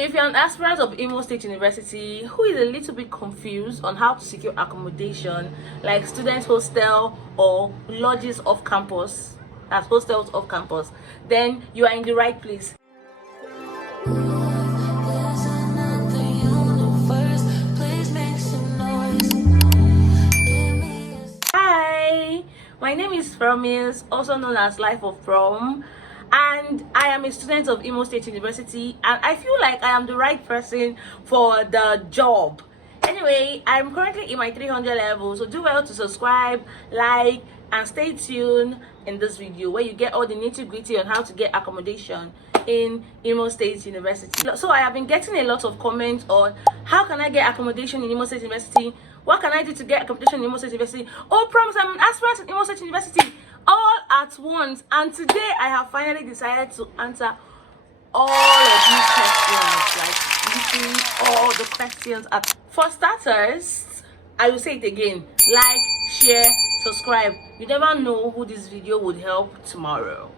If you're an aspirant of Imo State University who is a little bit confused on how to secure accommodation like student hostel or lodges off campus, as hostels off campus, then you are in the right place. Hi, my name is Promise, also known as Life of Prom, and I am a student of Imo State University, and I feel like I am the right person for the job. Anyway, I'm currently in my 300 level, so do well to subscribe, like, and stay tuned in this video where you get all the nitty-gritty on how to get accommodation in Imo State University. So I have been getting a lot of comments on how can I get accommodation in Imo State University, what can I do to get accommodation in Imo State University. Oh, Promise, I'm an aspirant in Imo State University, all at once. And today I have finally decided to answer all of these questions, like literally all the questions. For starters, I will say it again: like, share, subscribe. You never know who this video would help tomorrow.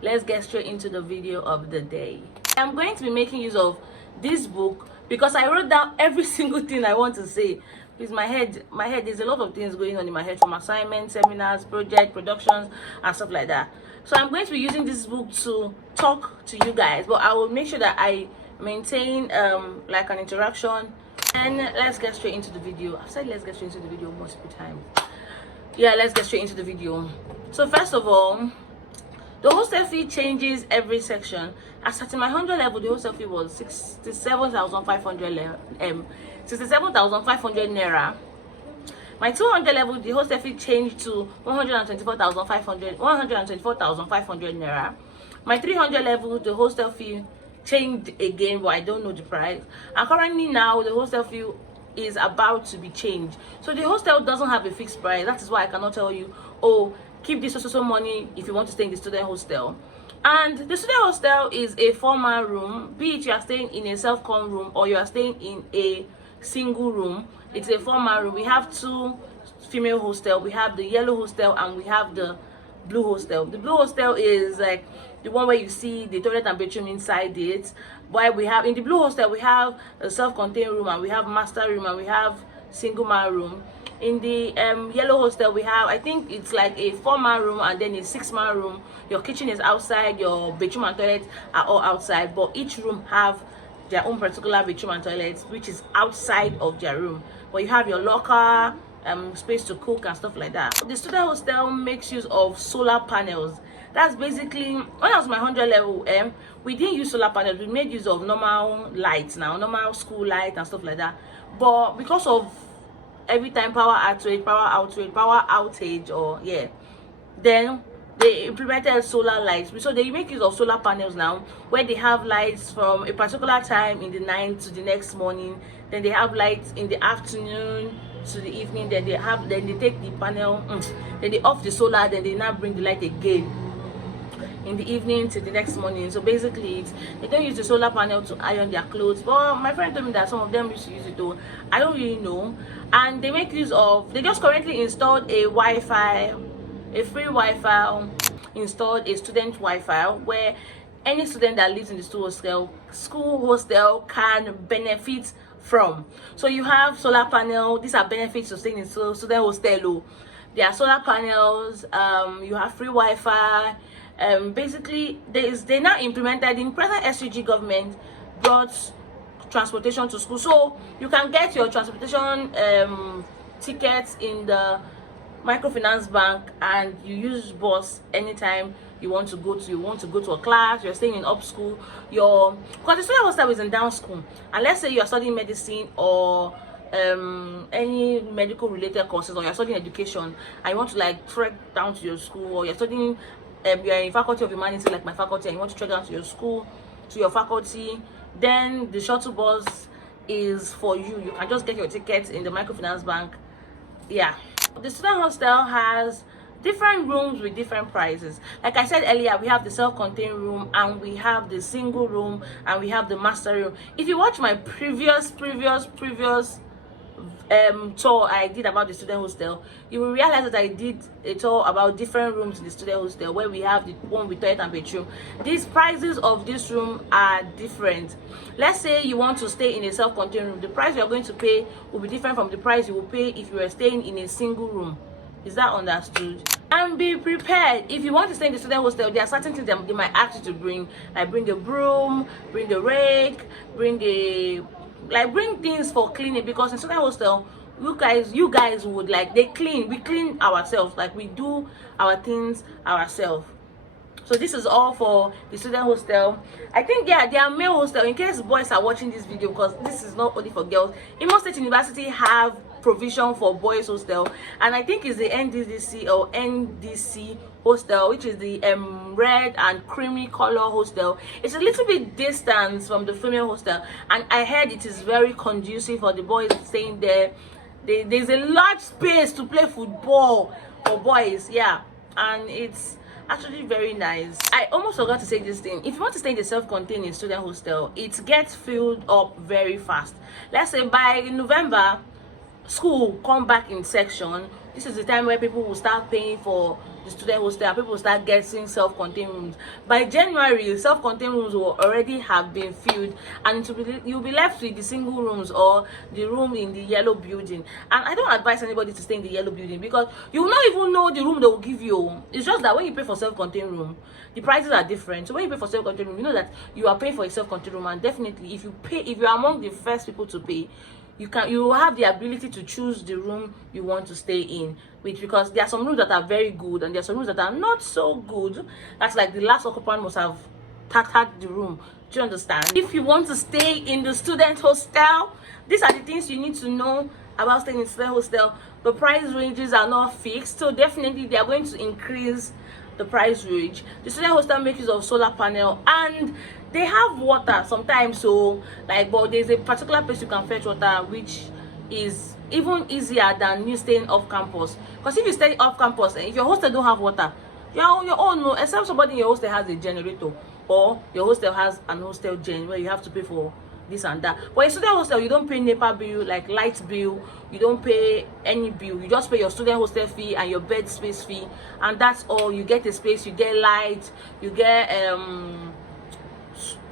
Let's get straight into the video of the day. I'm going to be making use of this book because I wrote down every single thing I want to say. Because my head, there's a lot of things going on in my head, from assignments, seminars, project, productions, and stuff like that. So I'm going to be using this book to talk to you guys, but I will make sure that I maintain like an interaction. And let's get straight into the video. I've said let's get straight into the video multiple times. Yeah, let's get straight into the video. So first of all, the hostel fee changes every section. At my 100 level, the hostel fee was 67,500 naira. My 200 level, the hostel fee changed to 124,500 naira. My 300 level, the hostel fee changed again, but I don't know the price. And currently now, the hostel fee is about to be changed. So the hostel doesn't have a fixed price. That is why I cannot tell you, oh, keep this so money if you want to stay in the student hostel. And the student hostel is a 4-man room, be it you are staying in a self-con room or you are staying in a single room. It's a 4-man room. We have 2 female hostel. We have the yellow hostel and we have the blue hostel. The blue hostel is like the one where you see the toilet and bedroom inside it. While we have in the blue hostel, we have a self-contained room and we have master room and we have single man room. In the yellow hostel, we have, I think it's like a 4-man room and then a 6-man room. Your kitchen is outside, your bedroom and toilet are all outside, but each room have their own particular bedroom and toilet, which is outside of their room. But you have your locker, space to cook and stuff like that. The student hostel makes use of solar panels. That's basically, when I was my 100 level, we didn't use solar panels. We made use of normal lights now, normal school light and stuff like that. But because of every time power outage, or then they implemented solar lights. So they make use of solar panels now, where they have lights from a particular time in the night to the next morning. Then they have lights in the afternoon to the evening. Then they take the panel, then they off the solar, then they now bring the light again in the evening to the next morning. So basically they don't use the solar panel to iron their clothes, but my friend told me that some of them used to use it though. I don't really know. And they make use of, they just currently installed a Wi-Fi, a free Wi-Fi, installed a student Wi-Fi where any student that lives in the school hostel can benefit from. So you have solar panel. These are benefits of staying in student hostel. There are solar panels, you have free Wi-Fi. Basically they now implemented, in present SUG government brought transportation to school, so you can get your transportation tickets in the microfinance bank and you use bus anytime you want to go to a class, you're staying in up school, because the student hostel is in down school, and let's say you're studying medicine or any medical related courses, or you're studying education and you want to like trek down to your school, or you're studying you're in faculty of humanity like my faculty and you want to trek down to your school, to your faculty, then the shuttle bus is for you. You can just get your tickets in the microfinance bank. The student hostel has different rooms with different prices. Like I said earlier, we have the self-contained room and we have the single room and we have the master room. If you watch my previous tour I did about the student hostel, you will realize that I did a tour about different rooms in the student hostel, where we have the one with toilet and bedroom. These prices of this room are different. Let's say you want to stay in a self-contained room, the price you are going to pay will be different from the price you will pay if you are staying in a single room. Is that understood? And be prepared. If you want to stay in the student hostel, there are certain things they might ask you to bring, like bring a broom, bring a rake, bring things for cleaning, because in student hostel, you guys would like, we clean ourselves, like we do our things ourselves. So this is all for the student hostel. I think, yeah, there are male hostel, in case boys are watching this video, because this is not only for girls. Imo State University have provision for boys hostel, and I think it's the NDDC or NDC hostel, which is the red and creamy color hostel. It's a little bit distant from the female hostel, and I heard it is very conducive for the boys staying there. There's a large space to play football for boys, yeah, and it's actually very nice. I almost forgot to say this thing. If you want to stay in the self-contained student hostel, it gets filled up very fast. Let's say by November, school come back in section. This is the time where people will start paying for the student hostel. People will start getting self-contained rooms. By January, self-contained rooms will already have been filled, and you'll be left with the single rooms or the room in the yellow building. And I don't advise anybody to stay in the yellow building, because you will not even know the room they will give you. It's just that when you pay for self-contained room, the prices are different. So when you pay for self-contained room, you know that you are paying for a self-contained room, and definitely if you are among the first people to pay, you will have the ability to choose the room you want to stay in, because there are some rooms that are very good and there are some rooms that are not so good. That's like the last occupant must have tattered the room. Do you understand? If you want to stay in the student hostel, these are the things you need to know about staying in student hostel. The price ranges are not fixed, so definitely they are going to increase the price range. The student hostel makes use of solar panel, and they have water sometimes, so like, but there's a particular place you can fetch water, which is even easier than you staying off campus. Because if you stay off campus and if your hostel don't have water, you're on your own. No, except somebody in your hostel has a generator, or your hostel has an hostel gen where you have to pay for this and that. But in student hostel, you don't pay NEPA bill, like light bill, you don't pay any bill. You just pay your student hostel fee and your bed space fee, and that's all. You get a space, you get light, you get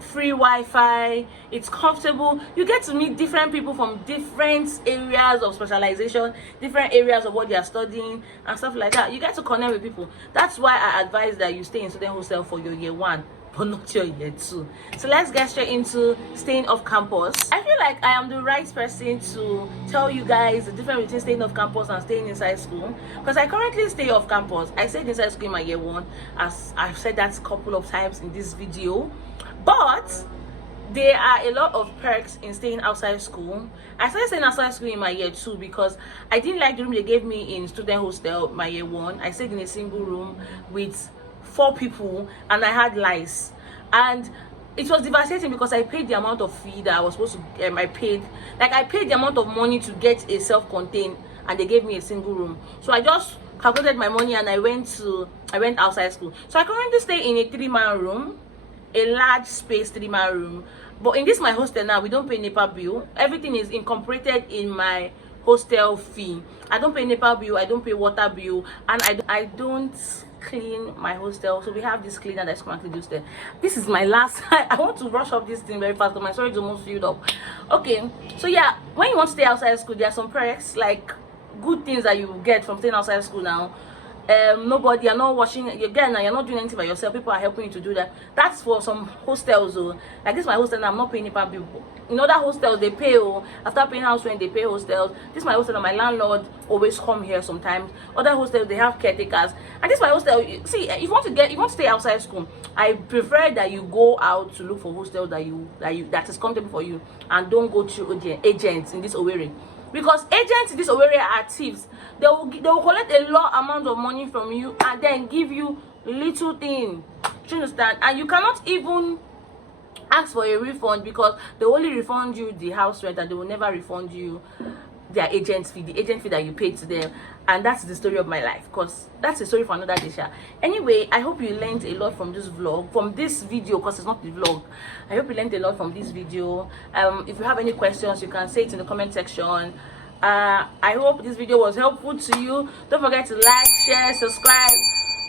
free Wi-Fi. It's comfortable. You get to meet different people from different areas of specialization, different areas of what they are studying and stuff like that. You get to connect with people. That's why I advise that you stay in student hostel for your year 1, but not your year 2. So let's get straight into staying off campus. I feel like I am the right person to tell you guys the difference between staying off campus and staying inside school, because I currently stay off campus. I stayed inside school in my year 1, as I've said that a couple of times in this video. But there are a lot of perks in staying outside school. I started staying outside school in my year 2 because I didn't like the room they gave me in student hostel my year 1. I stayed in a single room with 4 people and I had lice, and it was devastating because I paid the amount of fee that I was supposed to. I paid the amount of money to get a self-contained, and they gave me a single room. So I just calculated my money and I went outside school. So I currently stay in a 3-man room, a large space 3-man room. But in this my hostel now, we don't pay NEPA bill. Everything is incorporated in my hostel fee. I don't pay NEPA bill, I don't pay water bill, and I don't clean my hostel. So we have this cleaner that's currently used there. This is my last I want to rush up this thing very fast because my storage is almost filled up. Okay, so yeah, when you want to stay outside school, there are some perks, like good things that you get from staying outside school now. Nobody, you're not washing again, and you're not doing anything by yourself. People are helping you to do that. That's for some hostels. So like this is my hostel now, I'm not paying NEPA bill. In other hostels they pay, after paying house rent they pay hostels. This is my hostel, and my landlord always come here sometimes. Other hostels they have caretakers, and this is my hostel. See, if you want to stay outside school, I prefer that you go out to look for hostels that is comfortable for you, and don't go through agents in this Owerri. Because agents in this Owerri are thieves. They will collect a lot amount of money from you and then give you little thing. Do you understand? And you cannot even ask for a refund, because they only refund you the house rent and they will never refund you their agent fee, the agent fee that you paid to them. And that's the story of my life, because that's a story for another day. Anyway, I hope you learned a lot from this vlog, from this video, because it's not the vlog. I hope you learned a lot from this video. If you have any questions, you can say it in the comment section. I hope this video was helpful to you. Don't forget to like, share, subscribe,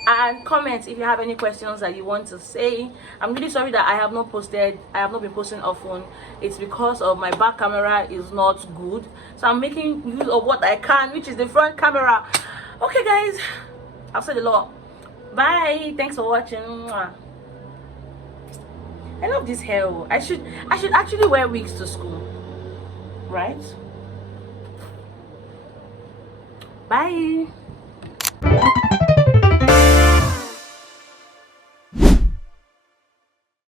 and comment if you have any questions that you want to say. I'm really sorry that I have not been posting often. It's because of my back camera is not good, so I'm making use of what I can, which is the front camera. Okay guys, I've said a lot. Bye, thanks for watching. Mwah. I love this hair. I should actually wear wigs to school, right? Bye.